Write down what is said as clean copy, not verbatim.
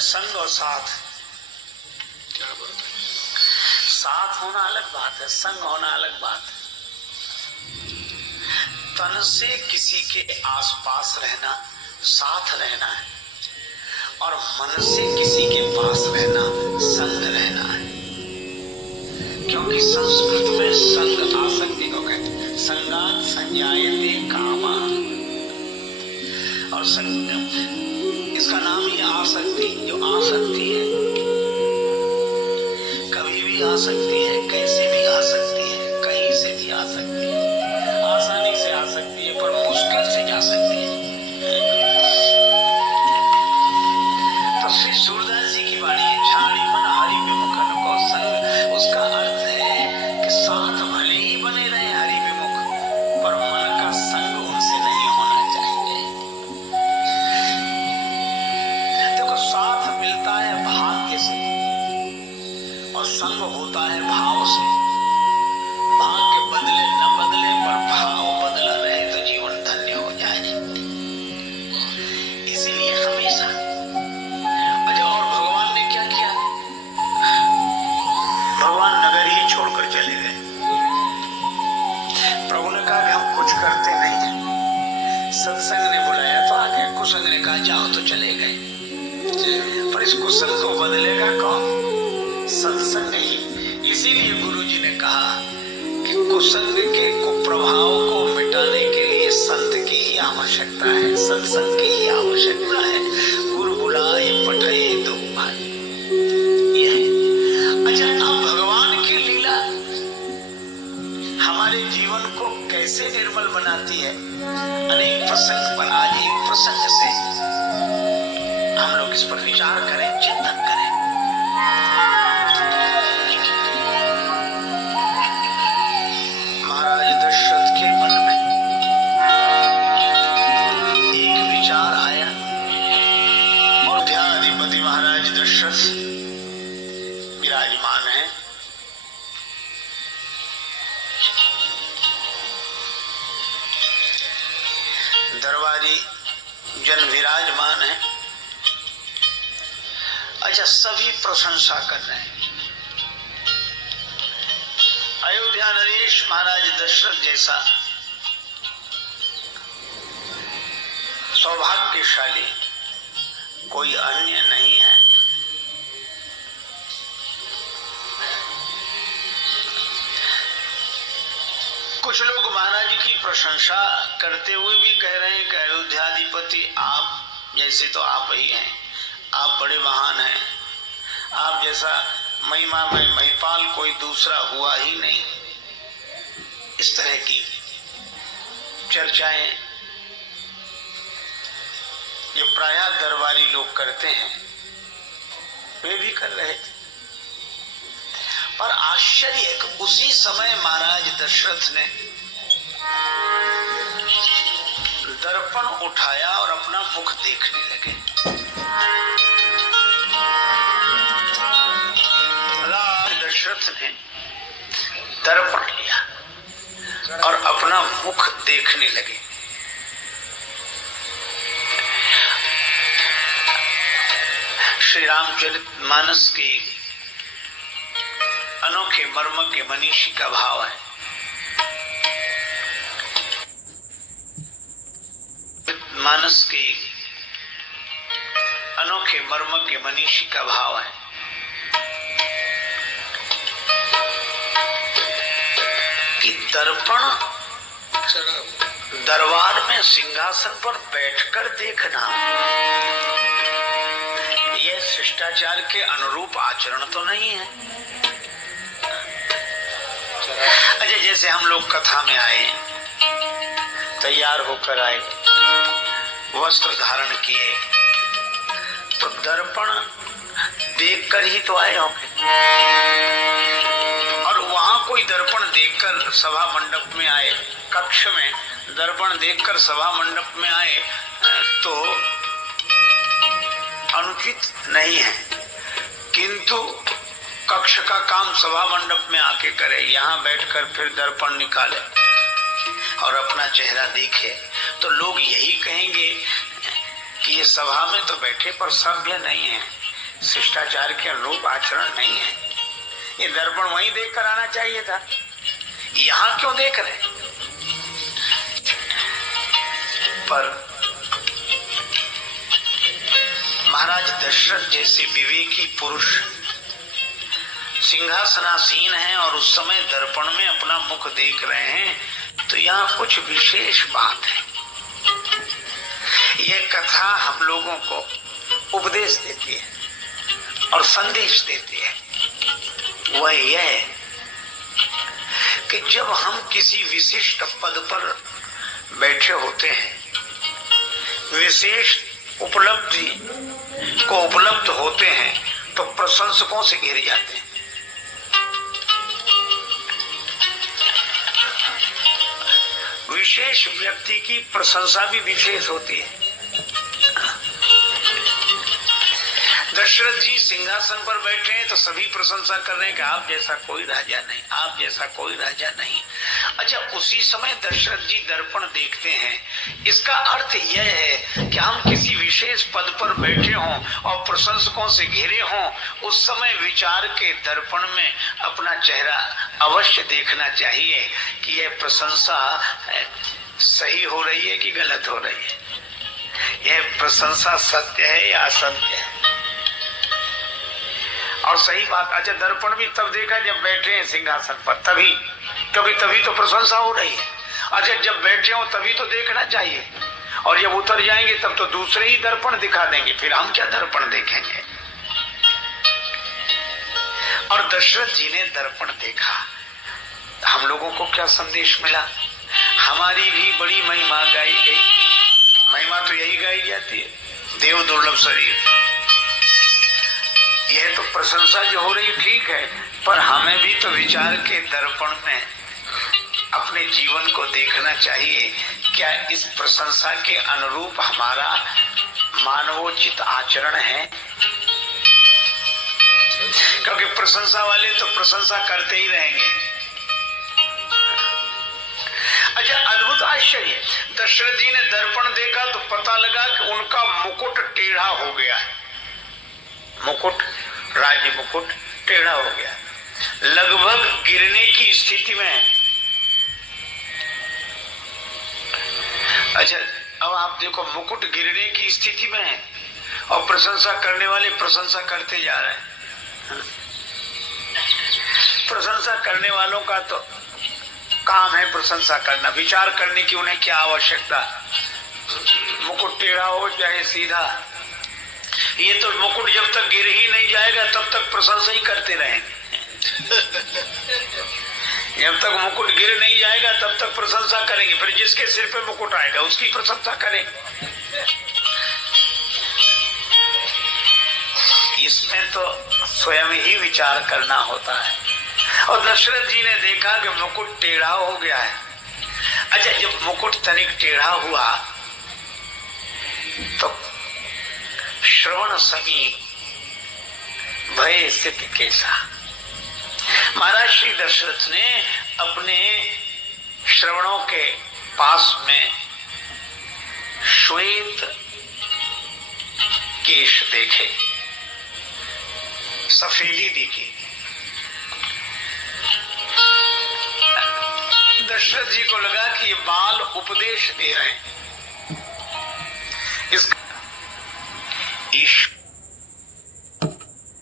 संग और साथ, क्या बात है। साथ होना अलग बात है, संग होना अलग बात है। तन से किसी के आसपास रहना साथ रहना है, और मन से किसी के पास रहना संग रहना है। क्योंकि संस्कृत में संग आसक्ति को कहते हैं, संगात संजायते कामा, और संग इसका नाम ही आसक्ति, जो आसक्ति है कभी भी आ सकती है, कैसे भी आ सकती है, कहीं से भी आ सकती है, आसानी से आ सकती है, पर मुश्किल से जा सकती है। तो श्री सूरदास जी की वाणी है, छाड़ी मन हरि विमुखन को संग, उसका अर्थ है कि साथ भले ही बने रहे हरि विमुख, पर मन का संग उनसे नहीं होना चाहिए। देखो, साथ मिलता है भाग्य से और संग होता है भाव से। भाग्य बदले न बदले, पर भाव बदला रहे तो जीवन धन्य हो जाए। इसीलिए हमेशा, और भगवान ने क्या किया, भगवान नगर ही छोड़कर चले गए। प्रभु ने कहा कि हम कुछ करते नहीं हैं, सत्संग ने बुलाया तो आ गए, कुसंग ने कहा जाओ तो चले गए। पर इस कुसंग को बदलेगा कौन? सत्संग ही। इसीलिए गुरु जी ने कहा कि कुसंग के कुप्रभाव को मिटाने के लिए संत की ही आवश्यकता है, सत्संग की ही आवश्यकता है। गुरु बुलाए पठाए तो ये है। अच्छा, अब भगवान की लीला हमारे जीवन को कैसे निर्मल बनाती है, अनेक प्रसंग पर आज एक प्रसंग से हम लोग इस पर विचार करें, चिंतन करें। महाराज दशरथ के मन में एक विचार आया, और अयोध्याधिपति महाराज दशरथ विराजमान है। दरबारी जन विराजमान है। अच्छा, सभी प्रशंसा कर रहे हैं। अयोध्या नरेश महाराज दशरथ जैसा सौभाग्यशाली कोई अन्य नहीं है। कुछ लोग महाराज की प्रशंसा करते हुए भी कह रहे हैं कि अयोध्याधिपति आप जैसे तो आप ही हैं, आप बड़े महान हैं, आप जैसा महिमा में महिपाल कोई दूसरा हुआ ही नहीं। इस तरह की चर्चाएं जो प्रायः दरबारी लोग करते हैं, वे भी कर रहे थे। पर आश्चर्य है कि उसी समय महाराज दशरथ ने दर्पण उठाया और अपना मुख देखने लगे। दशरथ ने दर्पण लिया और अपना मुख देखने लगे। श्री रामचरितमानस के अनोखे मर्मज्ञ मनीषी का भाव है। मानस के अनोखे मर्मज्ञ मनीषी का भाव है। कि दर्पण दरबार में सिंहासन पर बैठकर देखना, यह शिष्टाचार के अनुरूप आचरण तो नहीं है। अच्छा, जैसे हम लोग कथा में आए, तैयार होकर आए, वस्त्र धारण किए, तो दर्पण देखकर ही तो आए होंगे। और वहां कोई दर्पण देखकर सभा मंडप में आए, कक्ष में दर्पण देखकर सभा मंडप में आए तो अनुचित नहीं है, किंतु कक्ष का काम सभा मंडप में आके करे, यहाँ बैठकर फिर दर्पण निकाले और अपना चेहरा देखे, तो लोग यही कहेंगे कि ये सभा में तो बैठे पर सभ्य नहीं है, शिष्टाचार के अनुरूप आचरण नहीं है। ये दर्पण वहीं देख कर आना चाहिए था, यहां क्यों देख रहे? पर महाराज दशरथ जैसे विवेकी पुरुष सिंहासनासीन हैं और उस समय दर्पण में अपना मुख देख रहे हैं, तो यहाँ कुछ विशेष बात है। यह कथा हम लोगों को उपदेश देती है और संदेश देती है। वह यह है कि जब हम किसी विशिष्ट पद पर बैठे होते हैं, विशेष उपलब्धि को उपलब्ध होते हैं, तो प्रशंसकों से घिर जाते हैं। विशेष व्यक्ति की प्रशंसा भी विशेष होती है। दशरथ जी सिंहासन पर बैठे हैं तो सभी प्रशंसा कर रहे हैं कि आप जैसा कोई राजा नहीं, आप जैसा कोई राजा नहीं। अच्छा, उसी समय दशरथ जी दर्पण देखते हैं। इसका अर्थ यह है कि हम किसी विशेष पद पर बैठे हों और प्रशंसकों से घिरे हों, उस समय विचार के दर्पण में अपना चेहरा अवश्य देखना चाहिए कि यह प्रशंसा सही हो रही है कि गलत हो रही है, यह प्रशंसा सत्य है या असत्य है। और सही बात, अच्छा दर्पण भी तब देखा जब बैठे हैं सिंहासन पर, तभी, क्योंकि तभी तो प्रशंसा हो रही है। अच्छा जब बैठे हो तभी तो देखना चाहिए, और जब उतर जाएंगे तब तो दूसरे ही दर्पण दिखा देंगे, फिर हम क्या दर्पण देखेंगे। और दशरथ जी ने दर्पण देखा, हम लोगों को क्या संदेश मिला? हमारी भी बड़ी महिमा गाई गई। महिमा तो यही गाई जाती है, देव दुर्लभ शरीर। यह तो प्रशंसा जो हो रही ठीक है, पर हमें भी तो विचार के दर्पण में अपने जीवन को देखना चाहिए। क्या इस प्रशंसा के अनुरूप हमारा मानवोचित आचरण है? क्योंकि प्रशंसा वाले तो प्रशंसा करते ही रहेंगे। अच्छा, अद्भुत आश्चर्य, दशरथ जी ने दर्पण देखा तो पता लगा कि उनका मुकुट टेढ़ा हो गया है। मुकुट, राज्य मुकुट टेढ़ा हो गया, लगभग गिरने की स्थिति में है। अच्छा, अब आप देखो, मुकुट गिरने की स्थिति में है और प्रशंसा करने वाले प्रशंसा करते जा रहे हैं। प्रशंसा करने वालों का तो काम है प्रशंसा करना, विचार करने की उन्हें क्या आवश्यकता। मुकुट टेढ़ा हो चाहे सीधा, ये तो मुकुट जब तक गिर ही नहीं जाएगा तब तक प्रशंसा ही करते रहेंगे। जब तक मुकुट गिर नहीं जाएगा तब तक प्रशंसा करेंगे, फिर जिसके सिर पे मुकुट आएगा उसकी प्रशंसा करेंगे। इसमें तो स्वयं ही विचार करना होता है। और दशरथ जी ने देखा कि मुकुट टेढ़ा हो गया है। अच्छा, जब मुकुट तनिक टेढ़ा हुआ तो श्रवण समीप भय स्थिति कैसा। महाराज श्री दशरथ ने अपने श्रवणों के पास में श्वेत केश देखे, सफेदी दिखी। दशरथ जी को लगा कि ये बाल उपदेश दे रहे हैं। इस